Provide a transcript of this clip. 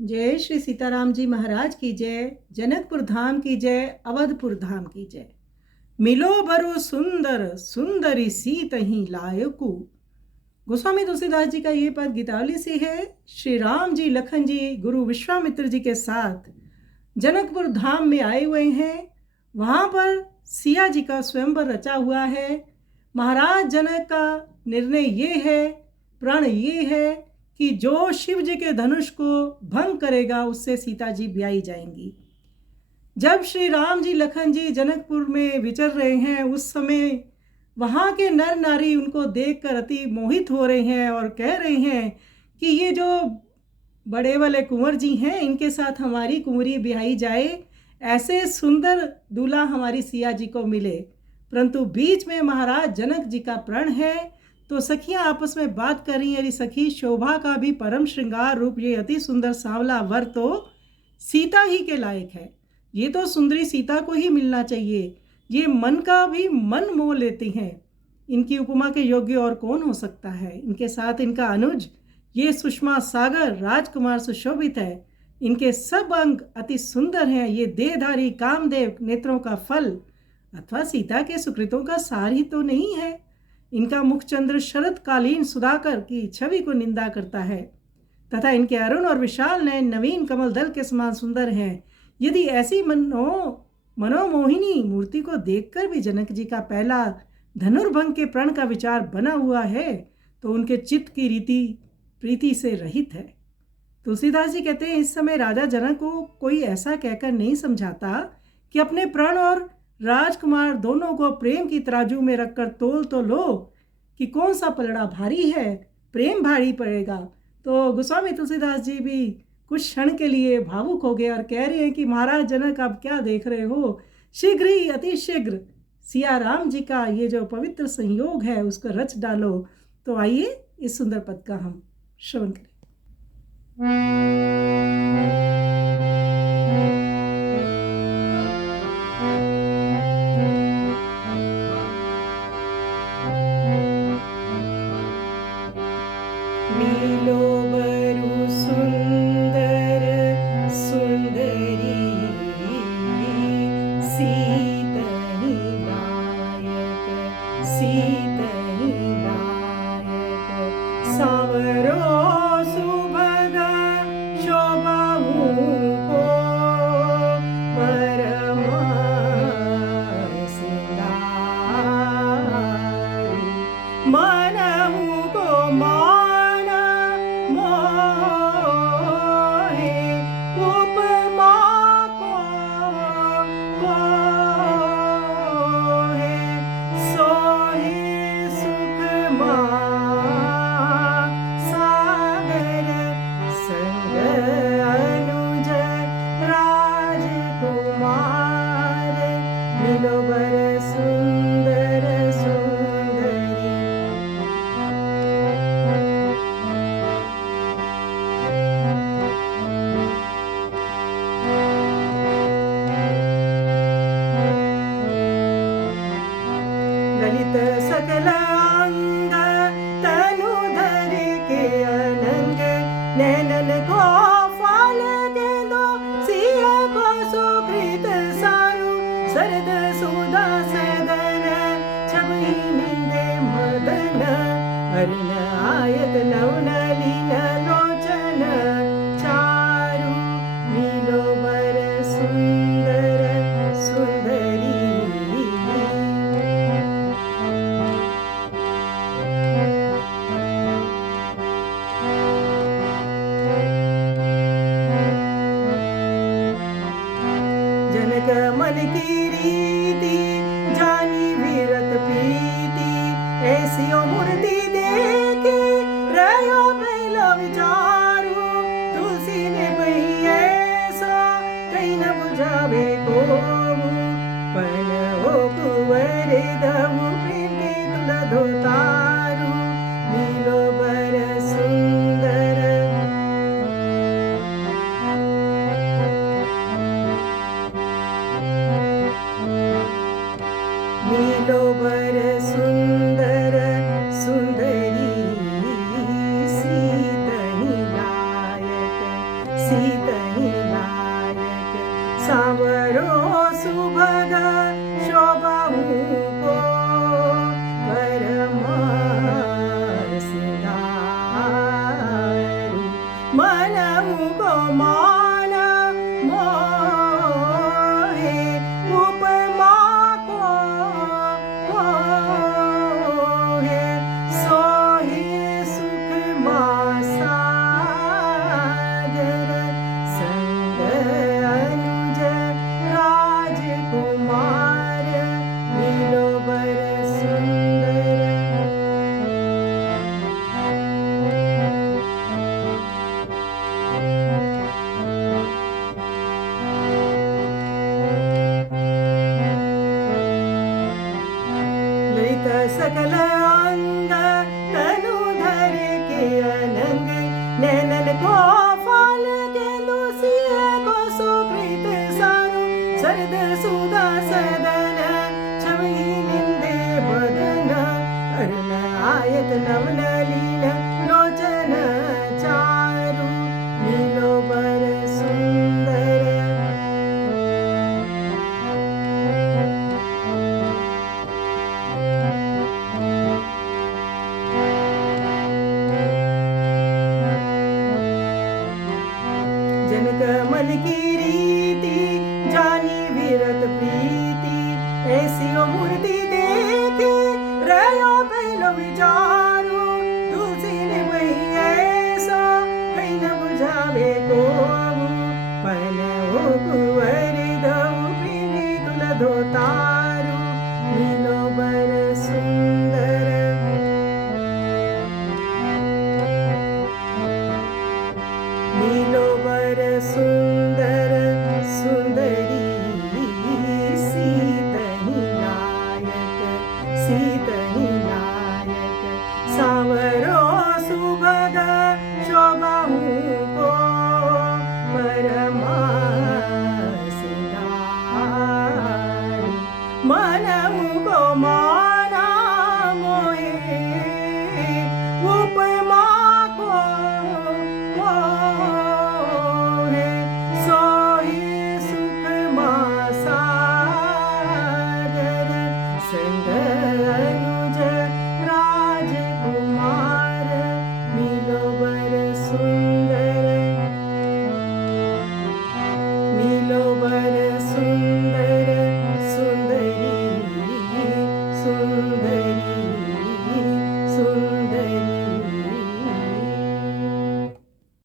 जय श्री सीताराम जी महाराज की जय। जनकपुर धाम की जय। अवधपुर धाम की जय। मिलो बरु सुंदर सुंदरी सीत ही लायकु। गोस्वामी तुलसीदास जी का ये पद गीतावली से है। श्री राम जी लखन जी गुरु विश्वामित्र जी के साथ जनकपुर धाम में आए हुए हैं। वहाँ पर सिया जी का स्वयंवर रचा हुआ है। महाराज जनक का निर्णय ये है, प्रण ये है कि जो शिव जी के धनुष को भंग करेगा उससे सीता जी ब्याही जाएंगी। जब श्री राम जी लखन जी जनकपुर में विचर रहे हैं उस समय वहाँ के नर नारी उनको देखकर अति मोहित हो रहे हैं और कह रहे हैं कि ये जो बड़े वाले कुंवर जी हैं इनके साथ हमारी कुंवरी ब्याही जाए, ऐसे सुंदर दूल्हा हमारी सिया जी को मिले। परंतु बीच में महाराज जनक जी का प्रण है। तो सखियां आपस में बात कर रही हैं, अरे सखी शोभा का भी परम श्रृंगार रूप ये अति सुंदर सांवला वर तो सीता ही के लायक है। ये तो सुंदरी सीता को ही मिलना चाहिए। ये मन का भी मन मोह लेती हैं। इनकी उपमा के योग्य और कौन हो सकता है। इनके साथ इनका अनुज ये सुषमा सागर राजकुमार सुशोभित है। इनके सब अंग अति सुंदर हैं। ये देहधारी कामदेव नेत्रों का फल अथवा सीता के सुकृतों का सार ही तो नहीं है। इनका मुखचंद्र शरतकालीन सुधाकर की छवि को निंदा करता है तथा इनके अरुण और विशाल नयन नवीन कमल दल के समान सुंदर हैं। यदि ऐसी मनोमोहिनी मूर्ति को देखकर भी जनक जी का पहला धनुर्भंग के प्रण का विचार बना हुआ है तो उनके चित्त की रीति प्रीति से रहित है। तुलसीदास जी कहते हैं, इस समय राजा जनक को कोई ऐसा कहकर नहीं समझाता कि अपने प्रण और राजकुमार दोनों को प्रेम की तराजू में रखकर तोल तो लो कि कौन सा पलड़ा भारी है, प्रेम भारी पड़ेगा। तो गोस्वामी तुलसीदास जी भी कुछ क्षण के लिए भावुक हो गए और कह रहे हैं कि महाराज जनक आप क्या देख रहे हो, शीघ्र ही अति शीघ्र सिया राम जी का ये जो पवित्र संयोग है उसको रच डालो। तो आइए इस सुंदर पद का हम श्रवण करें। मिलो बरु सुंदर सुंदरी सीतहि लायक सीतहि लायक सांवरो सुभगा शोभाऊ को परमा सिंगारू मनहु को ललित सकल अंग तनु धर के अनंग नैनन को फल दे दो सिया को सुकृत सारु सरद सुधा सदन छवि निंदे मदन अरुण आयत नवनलीन लोचन चारु मिलो बर सुंदर सुंदरी जनक मन की रीति जानी विरत प्रीति ऐसी मूर्ति देखे रहो पहला विचारू तुलसी ने पही ऐसा कहीं न बुझावे को पन हो कुंवर दमु प्रेम के तुला धोतारू मिलो बर सुंदर मिलो बर सुंदर सुंदर सीतहि लायक सांवरो सुभग शोभहु को परमार सिंगारू मनहु को मान मोहे उपमा को मोहे सोहि सुख मासागर संग अनुज राजकुमार मिलो बर सुंदर ललित सकल अंग तनु धर के अनंग नैनन को फाल के दोषिय को सुप्रीत सारु शरद सुधा सदन छवि निंदे बदन अरुण आयत नवन लील लोचन चारु मिलो बर सुंदर जनक मन की रीति जानी विरत प्रीति ऐसी ओ मूर्ति देखे रहो पहलो विचारो तुलसी ने वही ऐसा कहीं न बुझावे को पहन हो कुंवर दो प्रीति तुल दो तारू मिलो बर सुंदर मिलो बर सुंदर सुंदर